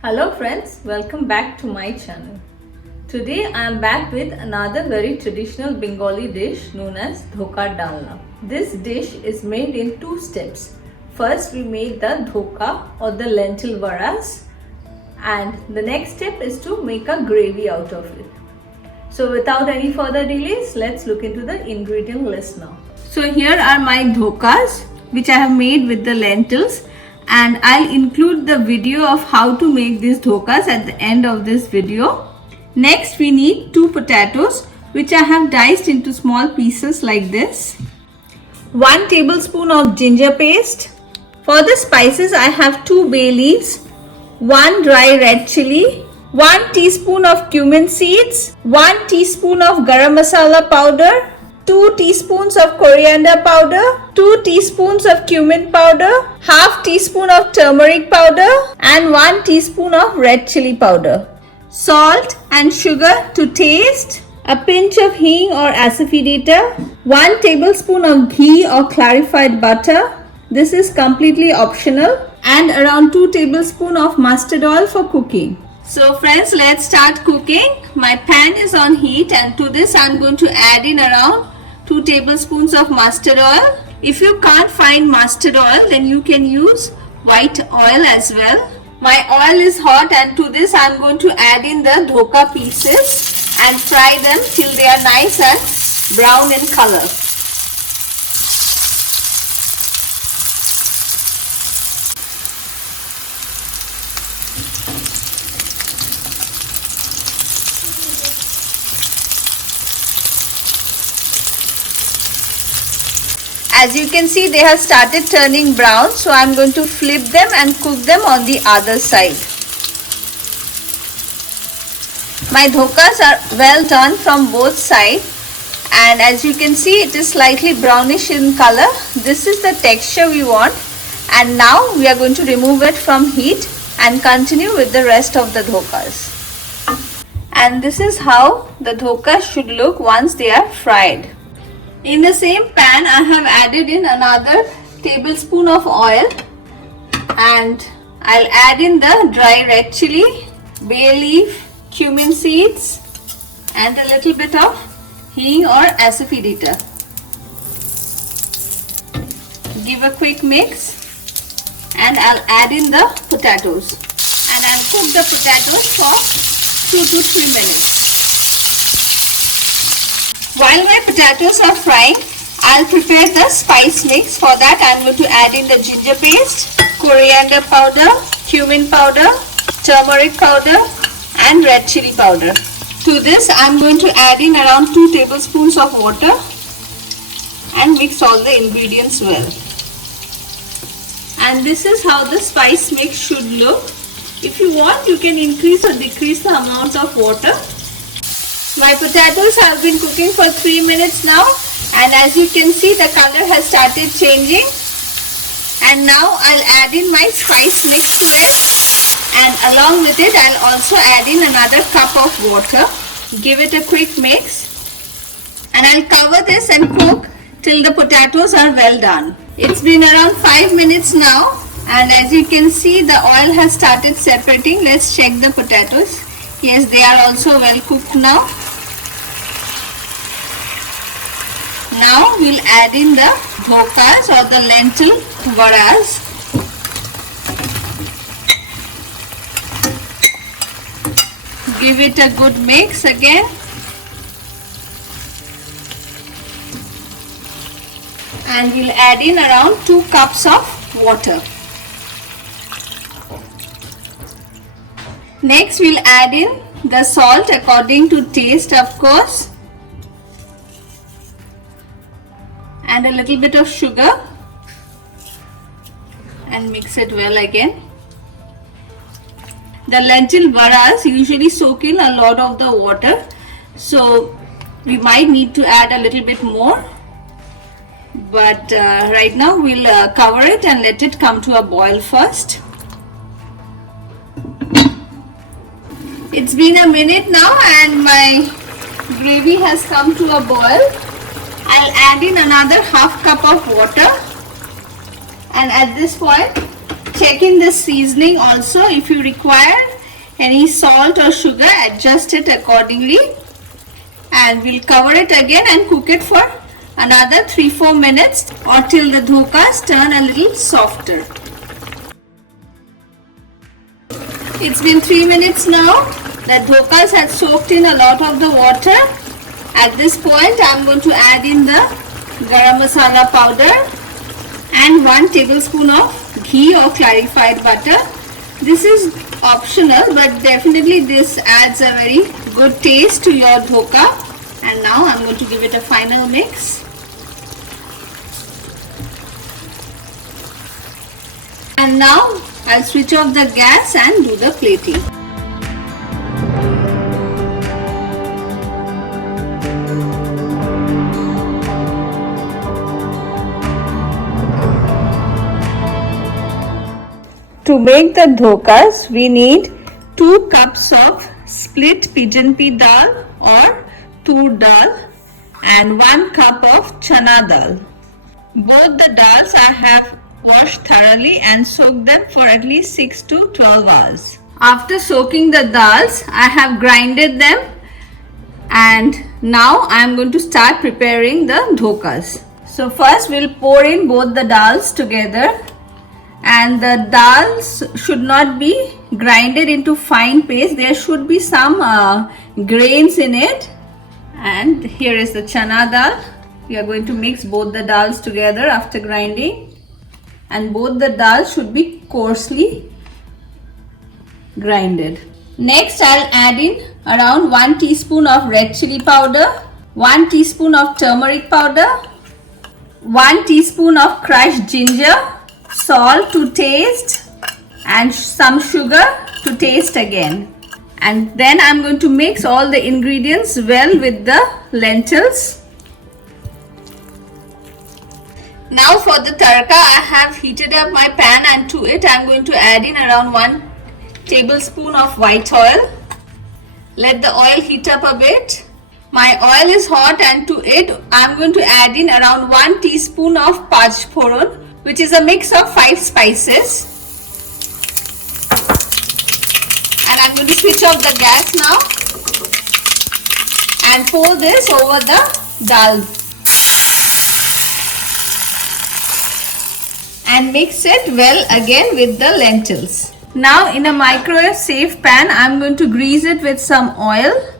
Hello friends, welcome back to my channel. Today I am back with another very traditional Bengali dish known as Dhokar Dalna. This dish is made in two steps. First we make the dhoka or the lentil varas, and the next step is to make a gravy out of it. So without any further delays, let's look into the ingredient list now. So here are my dhokas which I have made with the lentils, and I'll include the video of how to make these dhokas at the end of this video. Next we need 2 potatoes which I have diced into small pieces like this. 1 tablespoon of ginger paste. For the spices I have 2 bay leaves, 1 dry red chilli, 1 teaspoon of cumin seeds, 1 teaspoon of Garam Masala powder, 2 teaspoons of coriander powder, 2 teaspoons of cumin powder, half teaspoon of turmeric powder, and 1 teaspoon of red chilli powder. Salt and sugar to taste, a pinch of hing or Asofoetida, 1 tablespoon of ghee or clarified butter. This is completely optional, and around 2 tablespoons of mustard oil for cooking. So friends, let's start cooking. My pan is on heat, and to this I am going to add in around 2 tablespoons of mustard oil. If you can't find mustard oil, then you can use white oil as well. My oil is hot, and to this I am going to add in the dhoka pieces and fry them till they are nice and brown in color. As you can see, they have started turning brown, so I am going to flip them and cook them on the other side. My dhokas are well done from both sides, and as you can see, it is slightly brownish in color. This is the texture we want, and now we are going to remove it from heat and continue with the rest of the dhokas. And this is how the dhokas should look once they are fried. In the same pan, I have added in another tablespoon of oil, and I'll add in the dry red chilli, bay leaf, cumin seeds, and a little bit of hing or Asofoetida. Give a quick mix, and I'll add in the potatoes, and I'll cook the potatoes for 2 to 3 minutes. While my potatoes are frying, I'll prepare the spice mix. For that, I'm going to add in the ginger paste, coriander powder, cumin powder, turmeric powder, and red chilli powder. To this, I'm going to add in around 2 tablespoons of water and mix all the ingredients well. And this is how the spice mix should look. If you want, you can increase or decrease the amount of water. My potatoes have been cooking for 3 minutes now, and as you can see, the color has started changing. And now I'll add in my spice mix to it, and along with it I'll also add in another cup of water. Give it a quick mix, and I'll cover this and cook till the potatoes are well done. It's been around 5 minutes now, and as you can see, the oil has started separating. Let's check the potatoes. Yes, they are also well cooked now. Now we'll add in the dhokas or the lentil varas. Give it a good mix again. And we'll add in around 2 cups of water. Next we'll add in the salt according to taste, of course, and a little bit of sugar, and mix it well again. The lentil varas usually soak in a lot of the water, so we might need to add a little bit more, but right now we'll cover it and let it come to a boil first. It's been a minute now, and my gravy has come to a boil. I'll add in another half cup of water, and at this point check in the seasoning also. If you require, Any salt or sugar, adjust it accordingly. And we'll cover it again and cook it for another 3-4 minutes or till the dhokas turn a little softer. It's been 3 minutes now. The dhokas had soaked in a lot of the water. At this point, I'm going to add in the Garam Masala powder and 1 tablespoon of ghee or clarified butter. This is optional, but definitely this adds a very good taste to your dhoka. And now I'm going to give it a final mix. And now I'll switch off the gas and do the plating. To make the dhokas, we need 2 cups of split pigeon pea dal or tur dal and 1 cup of chana dal. Both the dals I have washed thoroughly and soaked them for at least 6 to 12 hours. After soaking the dals, I have grinded them, and now I am going to start preparing the dhokas. So first we'll pour in both the dals together. And the dals should not be grinded into fine paste. There should be some grains in it. And here is the chana dal. We are going to mix both the dals together after grinding. And both the dals should be coarsely grinded. Next, I'll add in around 1 teaspoon of red chilli powder, 1 teaspoon of turmeric powder, 1 teaspoon of crushed ginger, salt to taste, and some sugar to taste again. And then I'm going to mix all the ingredients well with the lentils. Now for the tadka, I have heated up my pan, and to it I'm going to add in around 1 tablespoon of white oil. Let the oil heat up a bit. My oil is hot, and to it I'm going to add in around 1 teaspoon of pachforon, which is a mix of 5 spices. And I'm going to switch off the gas now and pour this over the dal and mix it well again with the lentils. Now in a microwave safe pan, I'm going to grease it with some oil.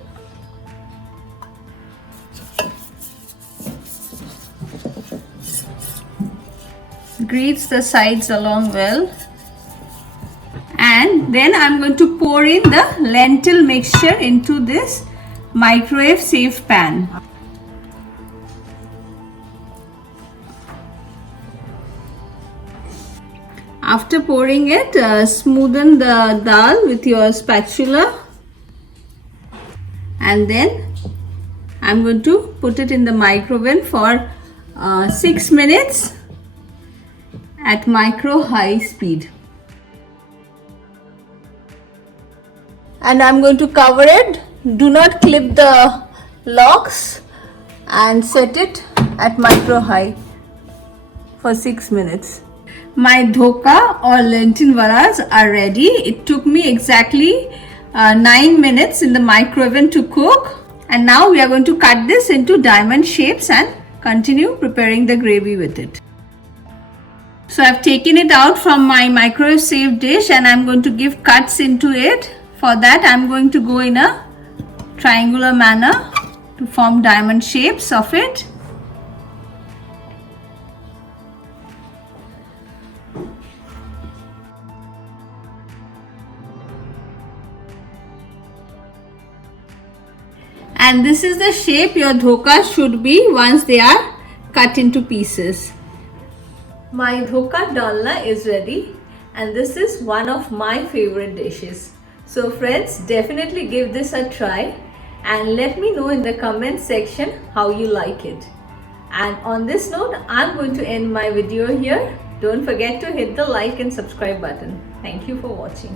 Grease the sides along well, and then I'm going to pour in the lentil mixture into this microwave safe pan. After pouring it, smoothen the dal with your spatula, and then I'm going to put it in the microwave for 6 minutes at micro high speed. And I'm going to cover it. Do not clip the locks, and set it at micro high for 6 minutes. My dhoka or lentil varas are ready. It took me exactly 9 minutes in the microwave to cook. And now we are going to cut this into diamond shapes and continue preparing the gravy with it. So I've taken it out from my microwave safe dish, and I'm going to give cuts into it. For that, I'm going to go in a triangular manner to form diamond shapes of it. And this is the shape your dhoka should be once they are cut into pieces. My Dhokar Dalna is ready, and this is one of my favorite dishes. So friends, definitely give this a try and let me know in the comment section how you like it. And on this note, I'm going to end my video here. Don't forget to hit the like and subscribe button. Thank you for watching.